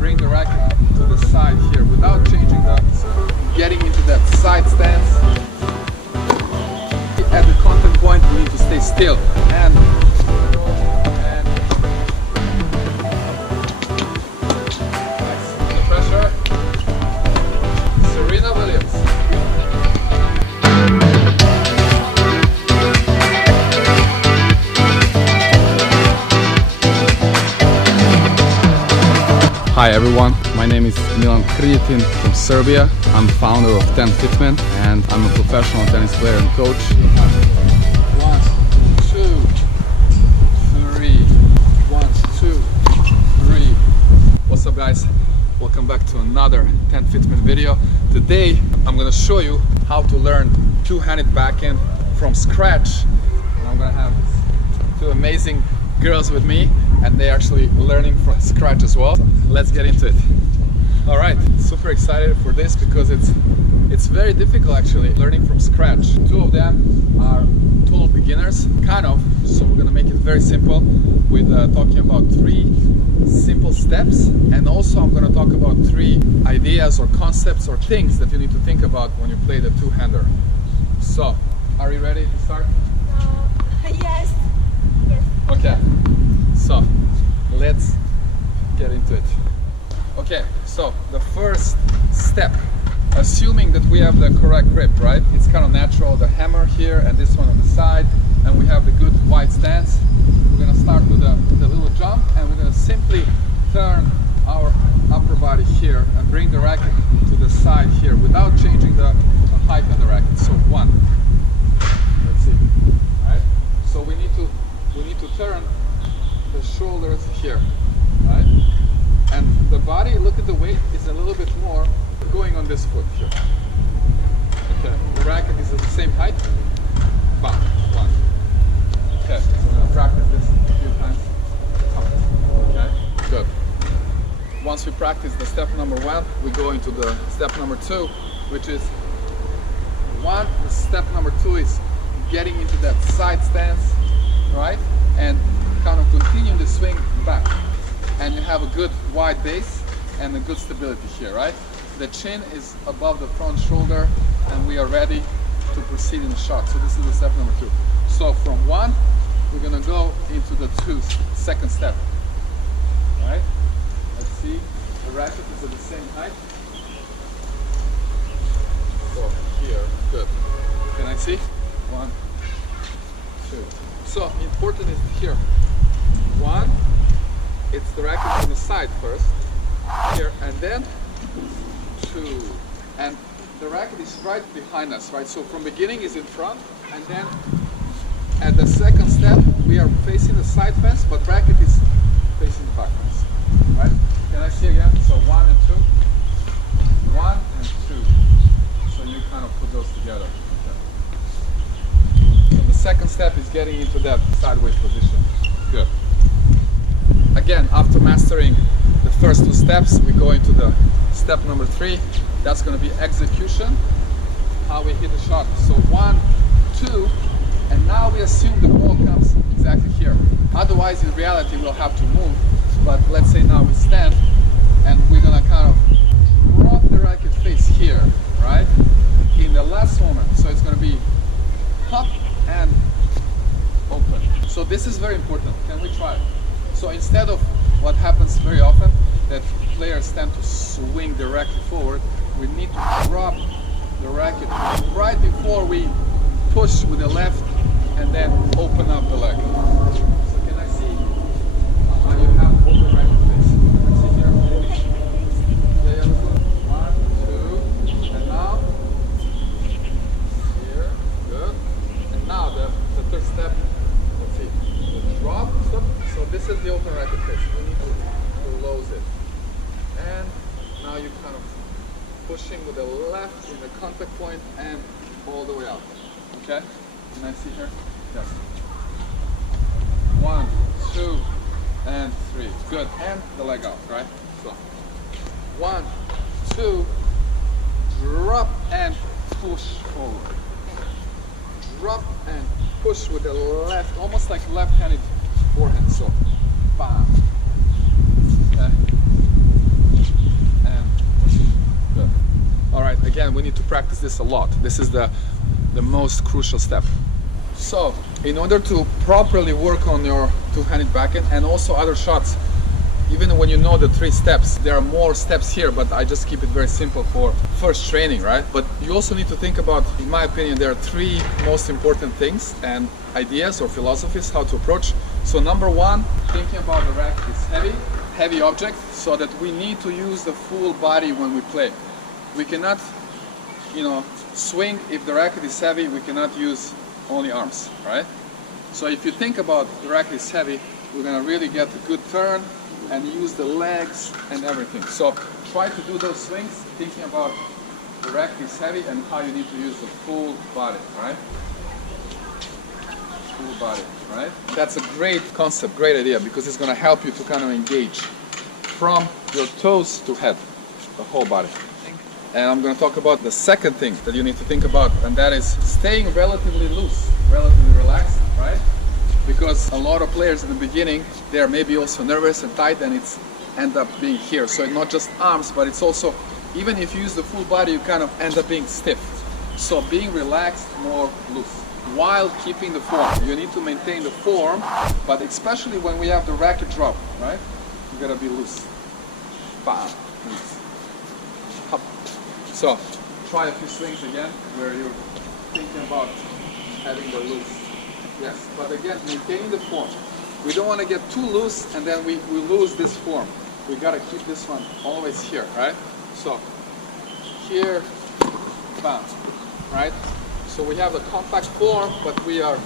bring the racket to the side here without changing the, getting into that side stance. At the contact point, we need to stay still and nice. The pressure. Serena Williams. Hi everyone, my name is Milan from Serbia. I'm founder of TENFITMEN and I'm a professional tennis player and coach. 1, 2, 3. 1, 2, 3. What's up guys? Welcome back to another TENFITMEN video. Today I'm going to show you how to learn two-handed backhand from scratch. And I'm going to have two amazing girls with me and they're actually learning from scratch as well. So let's get into it. All right, super excited for this because it's very difficult actually learning from scratch. Two of them are total beginners, kind of, so we're gonna make it very simple with talking about 3 simple steps, and also I'm gonna talk about 3 ideas or concepts or things that you need to think about when you play the two-hander. So, are you ready to start? Yes. Yes. Okay, so let's get into it. Okay, so the first step, assuming that we have the correct grip, right? It's kind of natural, the hammer here and this one on the side, and we have the good wide stance. We're gonna start with a little jump, and we're gonna simply turn our upper body here and bring the racket to the side here without changing the height of the racket. So 1. Let's see. All right. So we need to turn the shoulders here, right? And the body, look at the weight, is a little bit more going on this foot here. Okay, the racket is at the same height. Bam, 1. Okay, so we're gonna practice this a few times. Okay, good. Once we practice the step number 1, we go into the step number 2, which is 1. The step number 2 is getting into that side stance, right? And kind of continue the swing back. And you have a good wide base and a good stability here, right? The chin is above the front shoulder and we are ready to proceed in the shot. So this is the step number 2. So from 1, we're gonna go into the second step. All right? Let's see, the racket is at the same height. So here, good. Can I see? 1, 2. So important is here. 1, it's the racket on the side first, here, and then 2. And the racket is right behind us, right? So from beginning is in front, and then at the second step, we are facing the side fence, but racket is facing the back fence, right? Can I see again? So 1 and 2, 1 and 2. So you kind of put those together. Okay. So the second step is getting into that sideways position. Good. Again, after mastering the first 2 steps, we go into the step number 3. That's going to be execution, how we hit the shot. So 1, 2, and now we assume the ball comes exactly here. Otherwise, in reality, we'll have to move. But let's say now we stand, and we're going to kind of drop the racket face here, right? In the last moment. So it's going to be pop and open. So this is very important. Can we try it? So instead of what happens very often, that players tend to swing directly forward, we need to drop the racket right before we push with the left and then open up the leg. So can I see how you have open racket face? Can I see here? Yeah, let's go. 1, 2, and now here, good. And now the third step, let's see, the drop, stop. So this is the open racket face. We need to close it. And now you're kind of pushing with the left in the contact point and all the way out. Okay? Can I see here? Yes. 1, 2, and 3. Good. And the leg out, right? So 1, 2, drop and push forward. Drop and push with the left, almost like left-handed forehand. So, bam. Okay. right, again, we need to practice this a lot. This is the most crucial step. So, in order to properly work on your two-handed backhand and also other shots, even when you know the 3 steps, there are more steps here, but I just keep it very simple for first training, right? But you also need to think about, in my opinion, there are 3 most important things and ideas or philosophies how to approach. So number 1, thinking about the racket is heavy object, so that we need to use the full body when we play. We cannot, swing if the racket is heavy. We cannot use only arms, right? So if you think about the racket is heavy, we're gonna really get a good turn and use the legs and everything. So try to do those swings thinking about the racket is heavy and how you need to use the full body, right? Full body, right? That's a great concept, great idea, because it's gonna help you to kind of engage from your toes to head, the whole body. And I'm going to talk about the second thing that you need to think about, and that is staying relatively loose, relatively relaxed, right? Because a lot of players in the beginning, they are maybe also nervous and tight, and it's end up being here. So it's not just arms, but it's also, even if you use the full body, you kind of end up being stiff. So being relaxed, more loose, while keeping the form. You need to maintain the form, but especially when we have the racket drop, right? You gotta be loose. Bam, loose. Hop. So, try a few swings again, where you're thinking about having the loose. Yes, but again, maintaining the form. We don't want to get too loose and then we lose this form. We got to keep this one always here, right? So, here, bam, right? So we have a compact form, but we are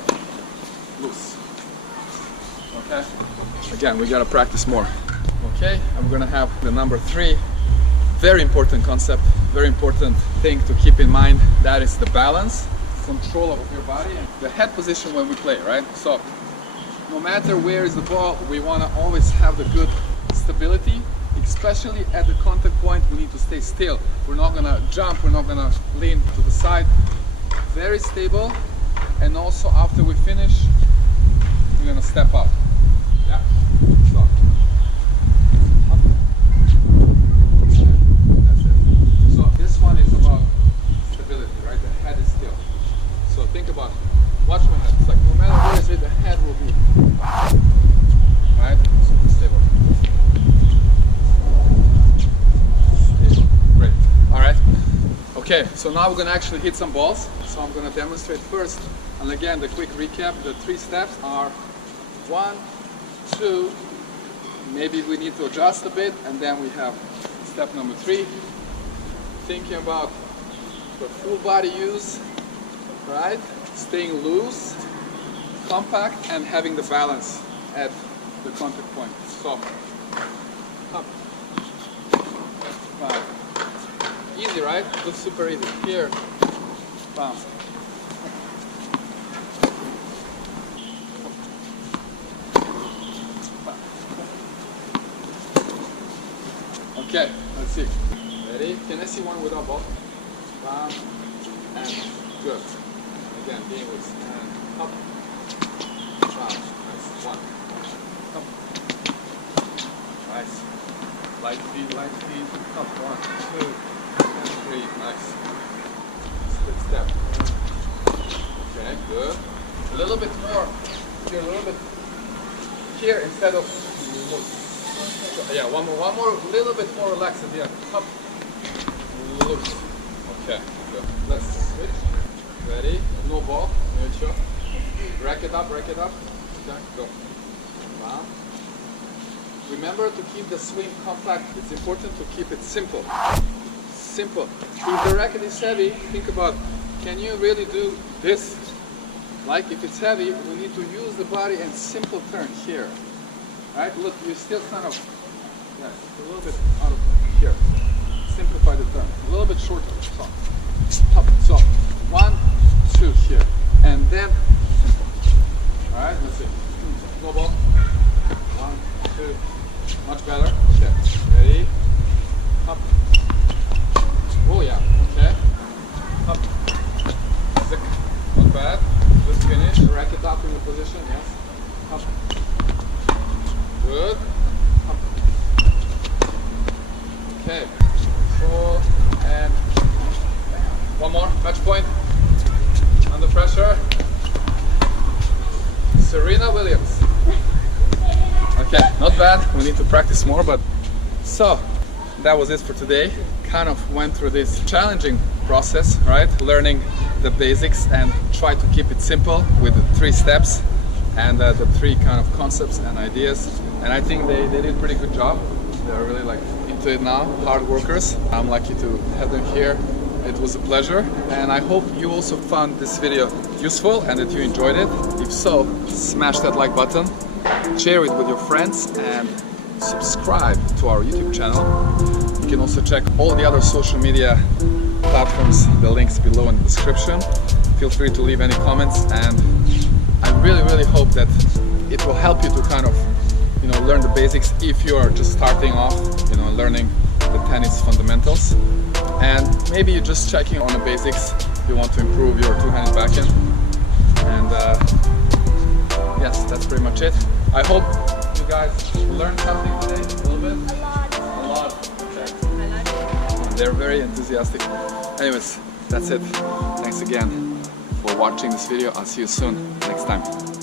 loose. Okay? Again, we got to practice more. Okay, I'm going to have the number 3. Very important concept, very important thing to keep in mind. That is the balance, control of your body, and the head position when we play, right? So no matter where is the ball, we want to always have the good stability, especially at the contact point. We need to stay still. We're not going to jump, we're not going to lean to the side. Very stable, and also after we finish, we're going to step up. Yeah, so. This one is about stability, right? The head is still. So think about it. Watch my head. It's like no matter where is it, the head will be. Right? Super stable. Stable. Great. Alright. Okay, so now we're going to actually hit some balls. So I'm going to demonstrate first. And again, the quick recap. The 3 steps are 1, 2. Maybe we need to adjust a bit. And then we have step number 3. Thinking about the full body use, right? Staying loose, compact, and having the balance at the contact point. So, up, 5. Easy, right? Looks super easy. Here, bam. Okay, let's see. Ready? Can I see one without ball? Bam, and good. Again, being loose. And up. Bam. Nice. 1. Up. Nice. Light speed, light speed. Up. 1, 2, and 3. Nice. Split step. Okay, good. A little bit more. Here, a little bit. Here instead of. Yeah, one more, little bit more relaxed at the end. Up. Loose. Okay, good. Let's switch. Ready? No ball. Neutral. Rack it up, rack it up. Okay, go. Bam. Remember to keep the swing compact. It's important to keep it simple. Simple. If the racket is heavy, think about, can you really do this? Like if it's heavy, we need to use the body and simple turn here. Right? Look, you still kind of, yeah, a little bit out of here. Simplify the turn. A little bit shorter. So, up. So, 1, 2 here. And then simple. Alright, let's see. No ball. 1, 2. Much better. Okay. Ready? Up. Oh yeah. Okay. Up. Sick. Not bad. Just finish. Rack it up in the position. Yes. Up. Good. Up. Okay. Control and Serena Williams. Okay, not bad. We need to practice more, but so that was it for today. Kind of went through this challenging process, right? Learning the basics and try to keep it simple with the 3 steps and the 3 kind of concepts and ideas. And I think they did a pretty good job. They're really like into it now, hard workers. I'm lucky to have them here. It was a pleasure, and I hope you also found this video useful and that you enjoyed it. If so, smash that like button, share it with your friends, and subscribe to our YouTube channel. You can also check all the other social media platforms, the links below in the description. Feel free to leave any comments, and I really hope that it will help you to kind of, you know, learn the basics if you are just starting off, you know, learning the tennis fundamentals. And maybe you're just checking on the basics, you want to improve your two-handed backhand. And yes, that's pretty much it. I hope you guys learned something today, a little bit. A lot. A lot. Okay. I like it. They're very enthusiastic. Anyways, that's it. Thanks again for watching this video. I'll see you soon next time.